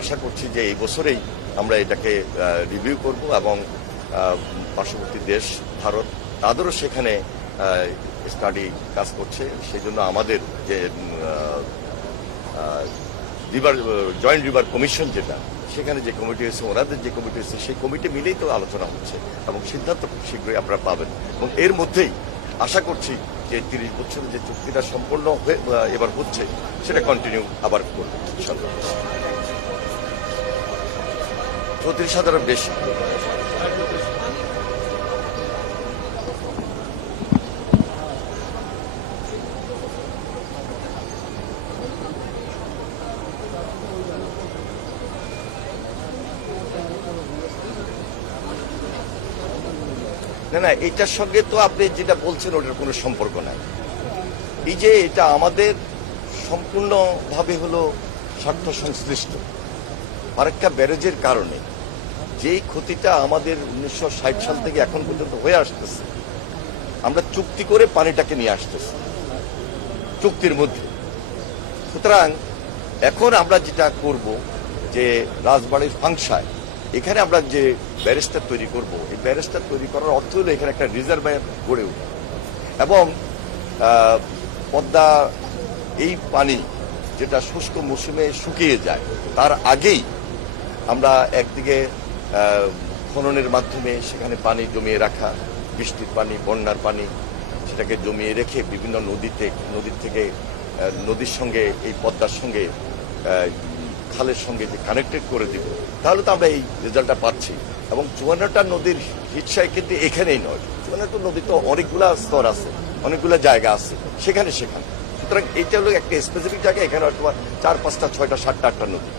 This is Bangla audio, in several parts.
আশা করছি যে এই বছরেই আমরা এটাকে রিভিউ করব এবং পার্শ্ববর্তী দেশ ভারত তাদেরও সেখানে স্টাডি কাজ করছে। সেই জন্য আমাদের যে জয়েন্ট রিভার কমিশন যেটা সেখানে যে কমিটি হয়েছে ওনাদের যে কমিটি হয়েছে সেই কমিটি মিলেই তো আলোচনা হচ্ছে এবং সিদ্ধান্ত খুব শীঘ্রই আপনারা পাবেন। এবং এর মধ্যেই আশা করছি যে 30 বছরের যে চুক্তিটা সম্পূর্ণ এবার হচ্ছে সেটা কন্টিনিউ আবার করবে ইনশাআল্লাহ। 34,000-এর বেশি। না, এটার সঙ্গে তো আপনি যেটা বলছেন ওটার কোনো সম্পর্ক নাই। এই যে এটা আমাদের সম্পূর্ণভাবে হলো স্বার্থ সংশ্লিষ্ট। ফারাক্কা ব্যারেজের কারণে যেই ক্ষতিটা আমাদের 1960 সাল থেকে এখন পর্যন্ত হয়ে আসতেছে, আমরা চুক্তি করে পানিটাকে নিয়ে আসতেছি চুক্তির মধ্যে। সুতরাং এখন আমরা যেটা করব যে রাজবাড়ির ফাংশায় এখানে আমরা যে ব্যারেজটা তৈরি করব, এই ব্যারেজটা তৈরি করার অর্থ হলো এখানে একটা রিজার্ভায়ার গড়ে উঠবে এবং পদ্মা এই পানি যেটা শুষ্ক মৌসুমে শুকিয়ে যায় তার আগেই আমরা একদিকে খননের মাধ্যমে সেখানে পানি জমিয়ে রাখা, বৃষ্টির পানি, বন্যার পানি, সেটাকে জমিয়ে রেখে বিভিন্ন নদীর সঙ্গে এই পদ্মার সঙ্গে খালের সঙ্গে যে কানেক্টেড করে দিব, তাহলে তো আমরা এই রেজাল্টটা পাচ্ছি। এবং 54টা নদীর হিচ্ছায় কিন্তু এখানেই নয়, 54টা নদী তো অনেকগুলা স্তর আছে, অনেকগুলো জায়গা আছে সেখানে। সুতরাং এইটা হলো একটা স্পেসিফিক জায়গা, এখানে হয়তো 4, 5, 6, 7, 8টা নদী।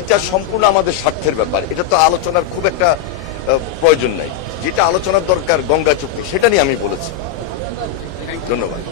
এটা সম্পূর্ণ আমাদের স্বার্থের ব্যাপার, এটা তো আলোচনার খুব একটা প্রয়োজন নাই। যেটা আলোচনার দরকার গঙ্গা চুক্তি, সেটা নিয়ে আমি বলেছি। ধন্যবাদ।